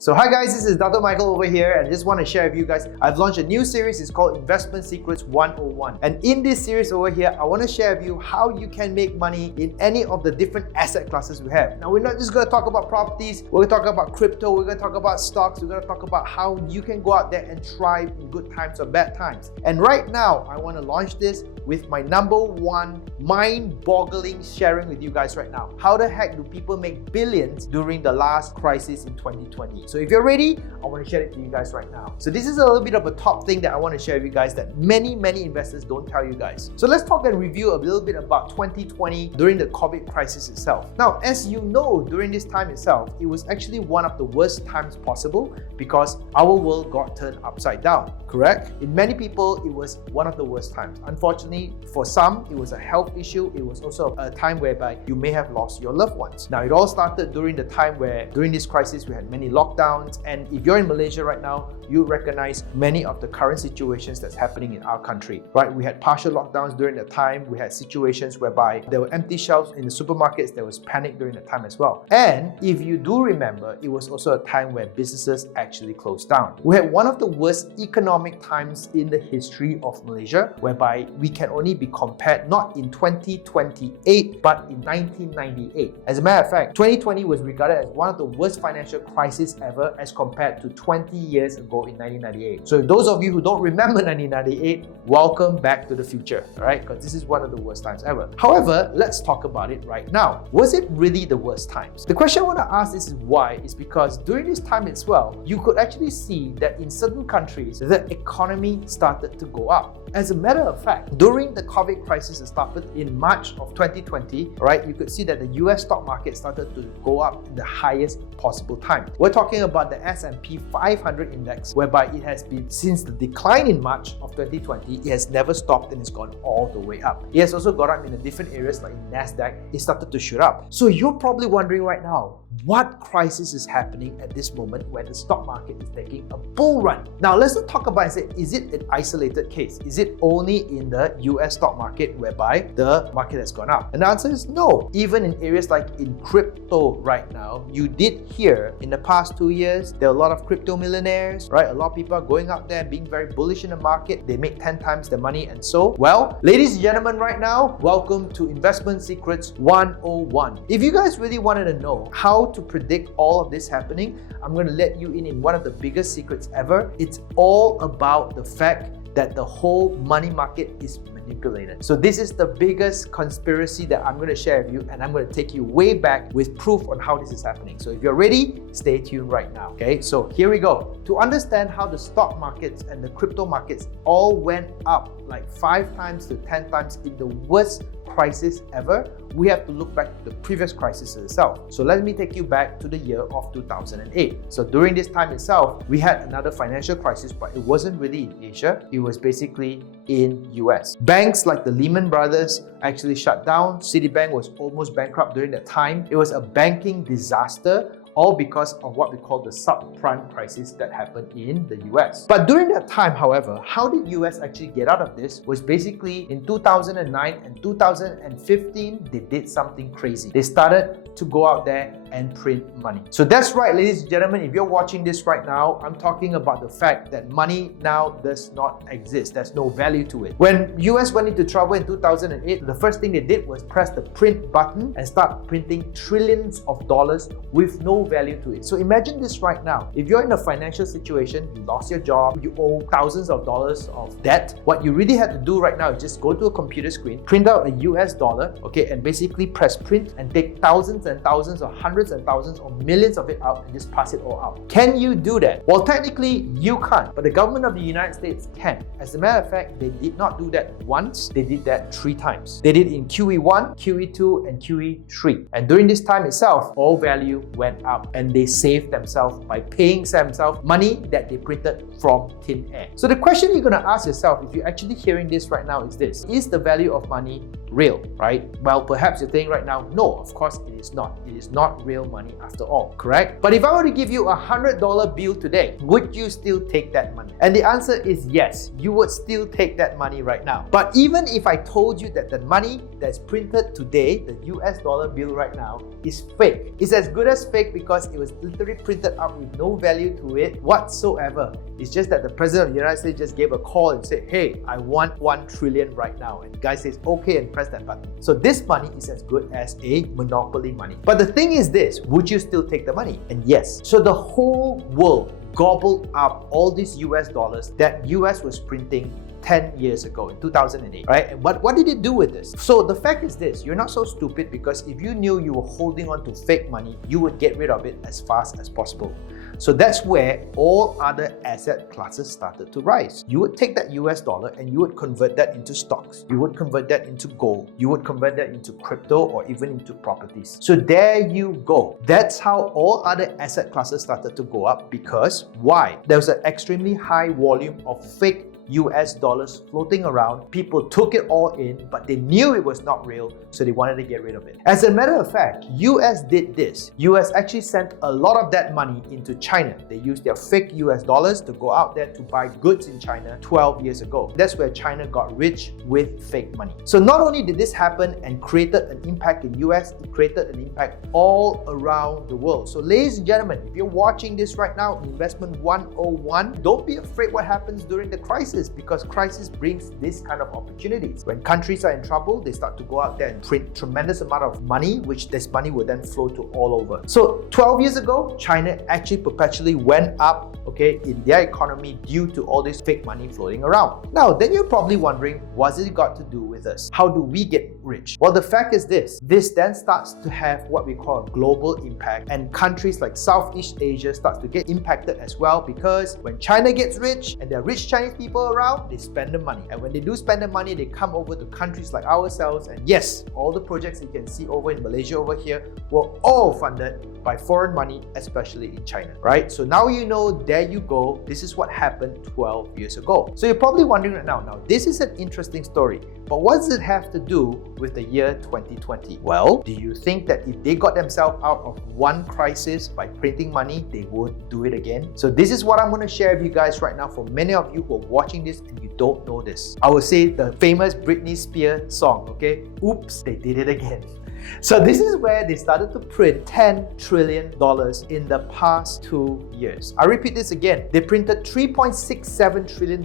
So hi guys, this is Dr. Michael over here and I just want to share with you guys, I've launched a new series, it's called Investment Secrets 101. And in this series over here, I want to share with you how you can make money in any of the different asset classes we have. Now we're not just going to talk about properties, we're going to talk about crypto, we're going to talk about stocks, we're going to talk about how you can go out there and thrive in good times or bad times. And right now, I want to launch this with my number one mind-boggling sharing with you guys right now. How the heck do people make billions during the last crisis in 2020? So if you're ready, I want to share it to you guys right now. So this is a little bit of a top thing that I want to share with you guys that many investors don't tell you guys. So let's talk and review a little bit about 2020 during the COVID crisis itself. Now, as you know, during this time itself, it was actually one of the worst times possible because our world got turned upside down, correct? In many people, it was one of the worst times. Unfortunately, for some, it was a health issue. It was also a time whereby you may have lost your loved ones. Now, it all started during the time where, during this crisis, we had many lockdowns. And if you're in Malaysia right now, you recognize many of the current situations that's happening in our country, right? We had partial lockdowns during that time. We had situations whereby there were empty shelves in the supermarkets. There was panic during that time as well. And if you do remember, it was also a time where businesses actually closed down. We had one of the worst economic times in the history of Malaysia, whereby we can only be compared not in 2028, but in 1998. As a matter of fact, 2020 was regarded as one of the worst financial crises ever as compared to 20 years ago in 1998. So those of you who don't remember 1998, welcome back to the future, alright? Because this is one of the worst times ever. However, let's talk about it right now. Was it really the worst times? The question I want to ask is why is because during this time as well, you could actually see that in certain countries, the economy started to go up. As a matter of fact, during the COVID crisis that started in March of 2020, right, you could see that the US stock market started to go up in the highest possible time. We're talking about the S&P 500 index, whereby it has been, since the decline in March of 2020, it has never stopped and it's gone all the way up. It has also gone up in the different areas like in NASDAQ, it started to shoot up. So you're probably wondering right now, what crisis is happening at this moment where the stock market is taking a bull run? Now, let's not talk about it. Is it an isolated case? Is it only in the US stock market whereby the market has gone up? And the answer is no. Even in areas like in crypto right now, you did hear in the past 2 years, there are a lot of crypto millionaires, right? A lot of people are going out there and being very bullish in the market. They make 10 times their money and so, well, ladies and gentlemen, right now, welcome to Investment Secrets 101. If you guys really wanted to know how to predict all of this happening, I'm going to let you in one of the biggest secrets ever. It's all about the fact that the whole money market is manipulated. So this is the biggest conspiracy that I'm going to share with you, and I'm going to take you way back with proof on how this is happening. So if you're ready, stay tuned right now. Okay, so here we go. To understand how the stock markets and the crypto markets all went up like 5 times to 10 times in the worst crisis ever, we have to look back to the previous crisis itself. So let me take you back to the year of 2008. So during this time itself, we had another financial crisis, but it wasn't really in Asia. It was basically in US. Banks like the Lehman Brothers actually shut down. Citibank was almost bankrupt during that time. It was a banking disaster, all because of what we call the subprime crisis that happened in the US. But during that time, however, how did US actually get out of this was basically in 2009 and 2015, they did something crazy. They started to go out there and print money. So that's right, ladies and gentlemen, if you're watching this right now, I'm talking about the fact that money now does not exist. There's no value to it. When US went into trouble in 2008, the first thing they did was press the print button and start printing trillions of dollars with no value to it. So imagine this right now. If you're in a financial situation, you lost your job, you owe thousands of dollars of debt, what you really have to do right now is just go to a computer screen, print out a US dollar, okay, and basically press print and take thousands and thousands or hundreds and thousands or millions of it out and just pass it all out. Can you do that? Well, technically you can't, but the government of the United States can. As a matter of fact, they did not do that once, they did that 3 times. They did in QE1, QE2, and QE3. And during this time itself, all value went up and they saved themselves by paying themselves money that they printed from thin air. So the question you're going to ask yourself if you're actually hearing this right now is this: is the value of money real, right? Well, perhaps you're thinking right now, no, of course it is not. It is not real money after all, correct? But if I were to give you a $100 bill today, would you still take that money? And the answer is yes, you would still take that money right now. But even if I told you that the money that's printed today, the US dollar bill right now, is fake. It's as good as fake because it was literally printed out with no value to it whatsoever. It's just that the President of the United States just gave a call and said, hey, I want 1 trillion right now. And the guy says, okay, and press that button. So this money is as good as a monopoly money. But the thing is this, would you still take the money? And yes. So the whole world gobbled up all these US dollars that US was printing 10 years ago in 2008, right? And what did it do with this? So the fact is this, you're not so stupid because if you knew you were holding on to fake money, you would get rid of it as fast as possible. So that's where all other asset classes started to rise. You would take that US dollar and you would convert that into stocks. You would convert that into gold. You would convert that into crypto or even into properties. So there you go. That's how all other asset classes started to go up because why? There was an extremely high volume of fake US dollars floating around. People took it all in, but they knew it was not real, so they wanted to get rid of it. As a matter of fact, US did this. US actually sent a lot of that money into China. They used their fake US dollars to go out there to buy goods in China 12 years ago. That's where China got rich with fake money. So not only did this happen and created an impact in US, it created an impact all around the world. So ladies and gentlemen, if you're watching this right now, Investment 101, don't be afraid what happens during the crisis, because crisis brings this kind of opportunities. When countries are in trouble, they start to go out there and print tremendous amount of money, which this money will then flow to all over. So 12 years ago, China actually perpetually went up, okay, in their economy due to all this fake money floating around. Now, then you're probably wondering, what's it got to do with us? How do we get rich? Well, the fact is this then starts to have what we call a global impact, and countries like Southeast Asia starts to get impacted as well, because when China gets rich and there are rich Chinese people around, they spend the money. And when they do spend the money, they come over to countries like ourselves, and yes, all the projects you can see over in Malaysia over here were all funded by foreign money, especially in China, right? So now you know, there you go, this is what happened 12 years ago. So you're probably wondering right now, this is an interesting story, but what does it have to do with the year 2020? Well, do you think that if they got themselves out of one crisis by printing money, they would do it again? So this is what I'm going to share with you guys right now. For many of you who are watching this and you don't know this, I would say the famous Britney Spears song, okay? Oops, they did it again. So this is where they started to print $10 trillion in the past 2 years. I repeat this again. They printed $3.67 trillion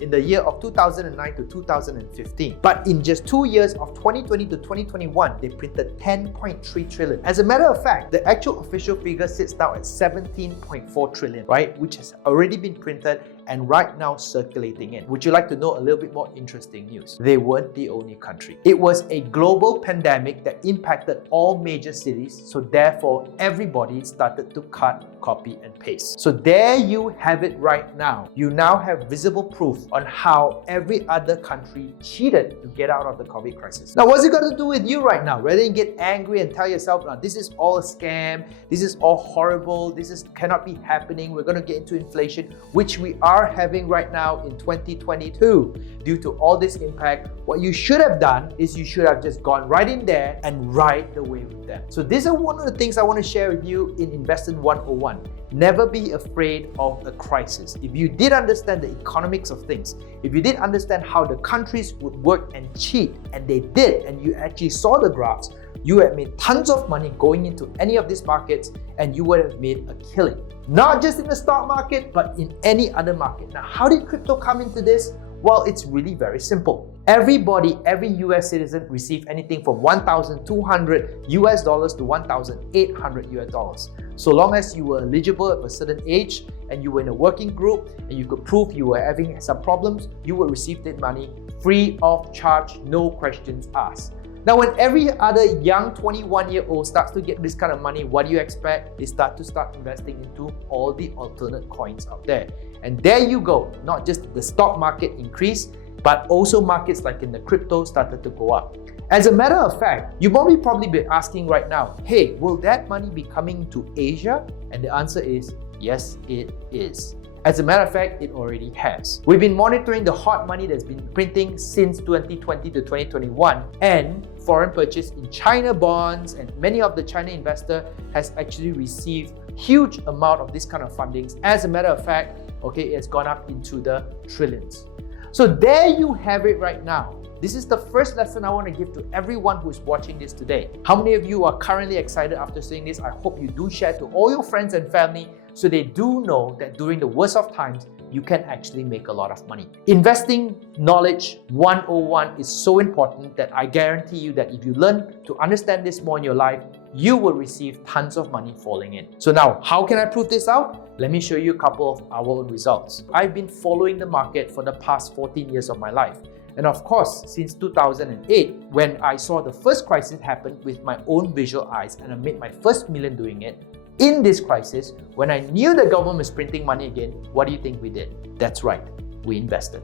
in the year of 2009 to 2015. But in just 2 years of 2020 to 2021, they printed $10.3 trillion. As a matter of fact, the actual official figure sits now at $17.4 trillion, right? Which has already been printed and right now circulating in. Would you like to know a little bit more interesting news? They weren't the only country. It was a global pandemic that impacted all major cities, so therefore everybody started to cut, copy and paste. So there you have it right now. You now have visible proof on how every other country cheated to get out of the COVID crisis. Now what's it got to do with you right now? Rather than get angry and tell yourself, now this is all a scam, this is all horrible, this cannot be happening, we're going to get into inflation, which we are having right now in 2022 due to all this impact. What you should have done is you should have just gone right in there and ride the wave with them. So these are one of the things I want to share with you in Investment 101. Never be afraid of a crisis. If you did understand the economics of things, if you did understand how the countries would work and cheat, and they did, and you actually saw the graphs, you have made tons of money going into any of these markets, and you would have made a killing. Not just in the stock market, but in any other market. Now, how did crypto come into this? Well, it's really very simple. Everybody, every US citizen received anything from $1,200 US dollars to $1,800 US dollars. So long as you were eligible at a certain age and you were in a working group and you could prove you were having some problems, you would receive that money free of charge, no questions asked. Now, when every other young 21-year-old starts to get this kind of money, what do you expect? They start investing into all the alternate coins out there. And there you go. Not just the stock market increased, but also markets like in the crypto started to go up. As a matter of fact, you probably be asking right now, hey, will that money be coming to Asia? And the answer is, yes, it is. As a matter of fact, it already has. We've been monitoring the hot money that's been printing since 2020 to 2021, and foreign purchase in China bonds, and many of the China investor has actually received huge amount of this kind of fundings. As a matter of fact, okay, it's gone up into the trillions. So there you have it right now. This is the first lesson I want to give to everyone who is watching this today. How many of you are currently excited after seeing this? I hope you do share to all your friends and family so they do know that during the worst of times, you can actually make a lot of money. Investing knowledge 101 is so important that I guarantee you that if you learn to understand this more in your life, you will receive tons of money falling in. So now, how can I prove this out? Let me show you a couple of our own results. I've been following the market for the past 14 years of my life. And of course, since 2008, when I saw the first crisis happen with my own visual eyes and I made my first million doing it, in this crisis, when I knew the government was printing money again, what do you think we did? That's right, we invested.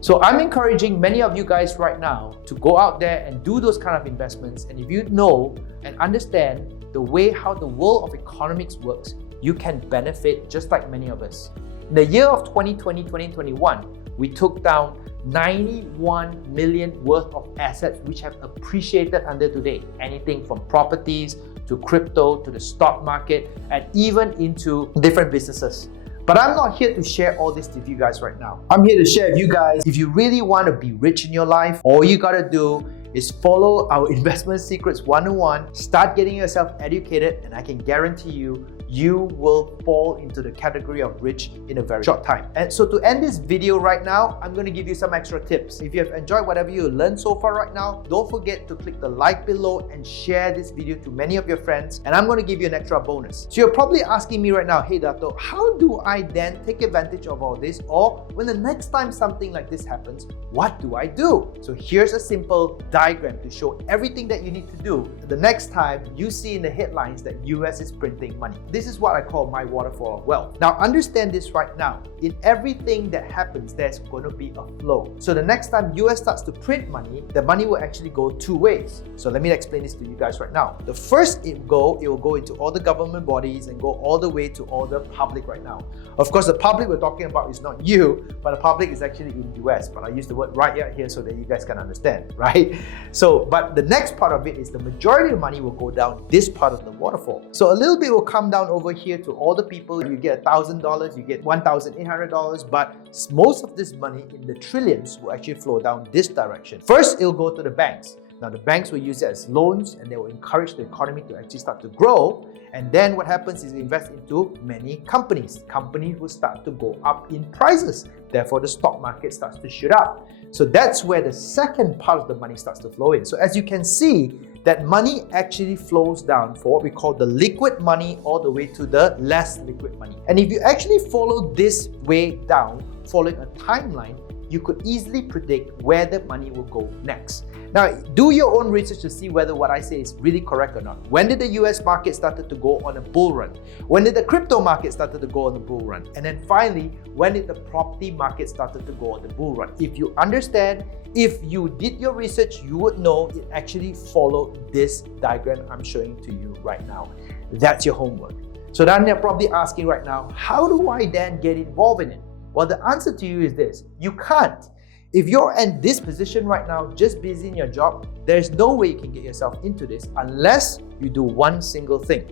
So I'm encouraging many of you guys right now to go out there and do those kind of investments. And if you know and understand the way how the world of economics works, you can benefit just like many of us. In the year of 2020-2021, we took down 91 million worth of assets which have appreciated under today. Anything from properties to crypto to the stock market and even into different businesses. But I'm not here to share all this with you guys right now. I'm here to share with you guys, if you really want to be rich in your life, all you gotta do is follow our Investment Secrets 101, start getting yourself educated, and I can guarantee you, you will fall into the category of rich in a very short time. And so to end this video right now, I'm going to give you some extra tips. If you have enjoyed whatever you learned so far right now, don't forget to click the like below and share this video to many of your friends, and I'm going to give you an extra bonus. So you're probably asking me right now, hey Dato, how do I then take advantage of all this? Or when the next time something like this happens, what do I do? So here's a simple diagram to show everything that you need to do the next time you see in the headlines that US is printing money. This is what I call my waterfall of wealth. Now understand this right now. In everything that happens, there's going to be a flow. So the next time US starts to print money, the money will actually go two ways. So let me explain this to you guys right now. The first it will go into all the government bodies and go all the way to all the public right now. Of course, the public we're talking about is not you, but the public is actually in US. But I use the word right here so that you guys can understand, right? So, but the next part of it is the majority of money will go down this part of the waterfall. So a little bit will come down over here to all the people. You get $1,000, you get $1,800, but most of this money in the trillions will actually flow down this direction. First, it'll go to the banks. Now the banks will use it as loans and they will encourage the economy to actually start to grow. And then what happens is they invest into many companies. Companies will start to go up in prices. Therefore, the stock market starts to shoot up. So that's where the second part of the money starts to flow in. So as you can see, that money actually flows down for what we call the liquid money all the way to the less liquid money. And if you actually follow this way down, following a timeline, you could easily predict where the money will go next. Now, do your own research to see whether what I say is really correct or not. When did the US market started to go on a bull run? When did the crypto market started to go on a bull run? And then finally, when did the property market started to go on the bull run? If you understand, if you did your research, you would know it actually followed this diagram I'm showing to you right now. That's your homework. So then you're probably asking right now, how do I then get involved in it? Well, the answer to you is this: you can't. If you're in this position right now, just busy in your job, there's no way you can get yourself into this unless you do one single thing.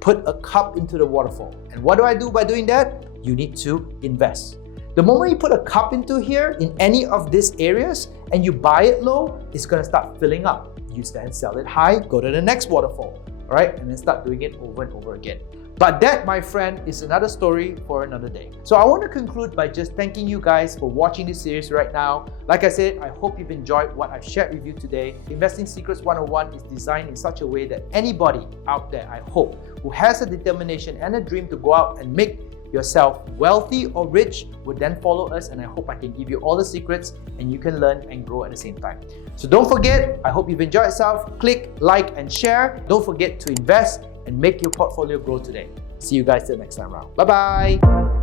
Put a cup into the waterfall. And what do I do by doing that? You need to invest. The moment you put a cup into here in any of these areas and you buy it low, it's going to start filling up. You then sell it high, go to the next waterfall, all right? And then start doing it over and over again. But that, my friend, is another story for another day. So I want to conclude by just thanking you guys for watching this series right now. Like I said, I hope you've enjoyed what I've shared with you today. Investing Secrets 101 is designed in such a way that anybody out there, I hope, who has a determination and a dream to go out and make yourself wealthy or rich would then follow us, and I hope I can give you all the secrets and you can learn and grow at the same time. So don't forget, I hope you've enjoyed yourself. Click, like, and share. Don't forget to invest and make your portfolio grow today. See you guys till next time around. Bye-bye.